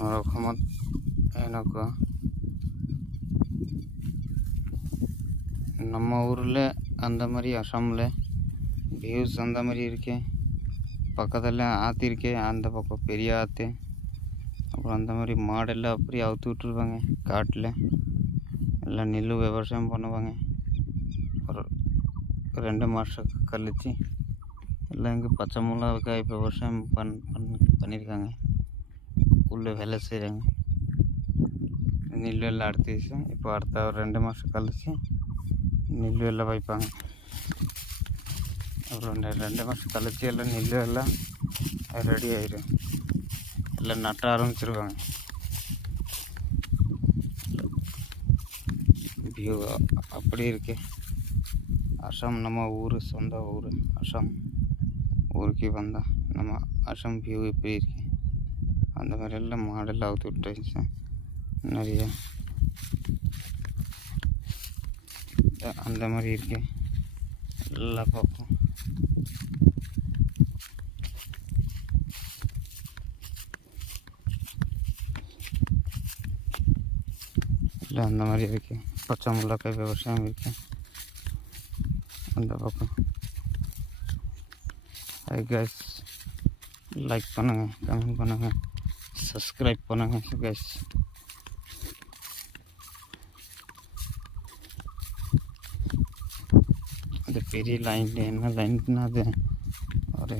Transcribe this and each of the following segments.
ரஹ்மத் எனக்கு நம்ம ஊரில் அந்த மாதிரி அசாமில் வியூஸ் அந்த மாதிரி இருக்கு. பக்கத்தில் ஆற்று இருக்கு, அந்த பக்கம் பெரிய ஆற்று. அப்புறம் அந்த மாதிரி மாடெல்லாம் அப்படியே அவுத்து விட்டுருவாங்க. காட்டில் எல்லாம் நெல் விவசாயம் பண்ணுவாங்க. ஒரு 2 மாதம் கழிச்சு எல்லாம் இங்கே பச்சை மிளகாய் விவசாயம் பண்ணியிருக்காங்க. உள்ளே வேலை செய்கிறாங்க. நெல் எல்லாம் அடுத்த விஷயம். இப்போ அடுத்த ஒரு 2 மாதம் கழிச்சு நெல் எல்லாம் வைப்பாங்க. அப்புறம் 2 மாதம் கழிச்சு எல்லாம் நெல் எல்லாம் ரெடி ஆயிடும். எல்லாம் நட்ட ஆரம்பிச்சிருவாங்க. வியூ அப்படி இருக்கு. அசாம் நம்ம ஊர், சொந்த ஊர் அசாம். ஊருக்கு வந்தால் நம்ம அசாம் வியூ எப்படி இருக்கு அந்த மாதிரி எல்லாம் மாடெல்லாம் அவுத்து விட்டுருச்சு நிறைய. அந்த மாதிரி இருக்கு எல்லா பக்கம். இல்லை அந்த மாதிரி இருக்கு. பச்சை மிளகாய் விவசாயம் இருக்கு அந்த பக்கம். ஹை கைஸ், லைக் பண்ணுங்கள், கமெண்ட் பண்ணுங்கள், சப்ஸ்கிரைப் பண்ணுங்கள் கைஸ். அது பெரிய லைன், என்ன லைன்னா அது ஒரு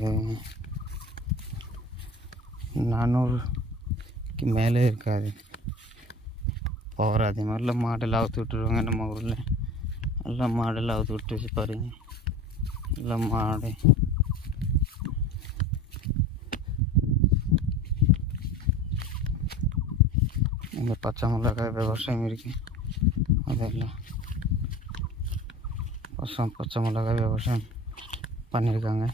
400க்கு மேலே இருக்காது பவர். அதே மாதிரிலாம் மாடெல்லாம் அவுத்து விட்டுருவாங்க. நம்ம ஊரில் எல்லாம் மாடெல்லாம் அவுத்து விட்டுச்சு பாருங்க. எல்லாம் மாடு இங்கே பச்சை மிளகாய் விவசாயம் இருக்கு. அதெல்லாம் பச்சை மிளகாய் விவசாயம் பண்ணியிருக்காங்க.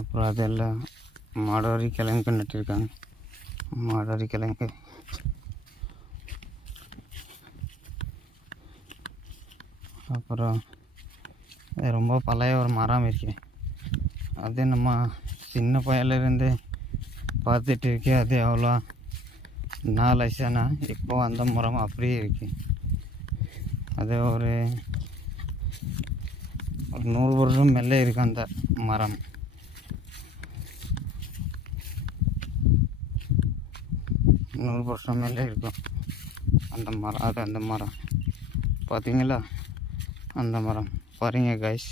அப்புறம் அதெல்லாம் மாடோரி கிழங்கு நட்டிருக்காங்க. மாடோரி கிழங்கு அப்புறம் ரொம்ப பழைய ஒரு மரம் இருக்கு. அது நம்ம சின்ன பையிலேருந்து பார்த்துட்டு இருக்கேன். அது எவ்வளோ நாள் ஆச்சுன்னா இப்போ அந்த மரம் அப்படியே இருக்கு. அது ஒரு 100 வருஷம் மேலே இருக்கு அந்த மரம். நூறு வருஷம் மேலே இருக்கும் அந்த மரம். அது அந்த மரம் பார்த்தீங்களா, அந்த மரம் பாருங்க கைஸ்.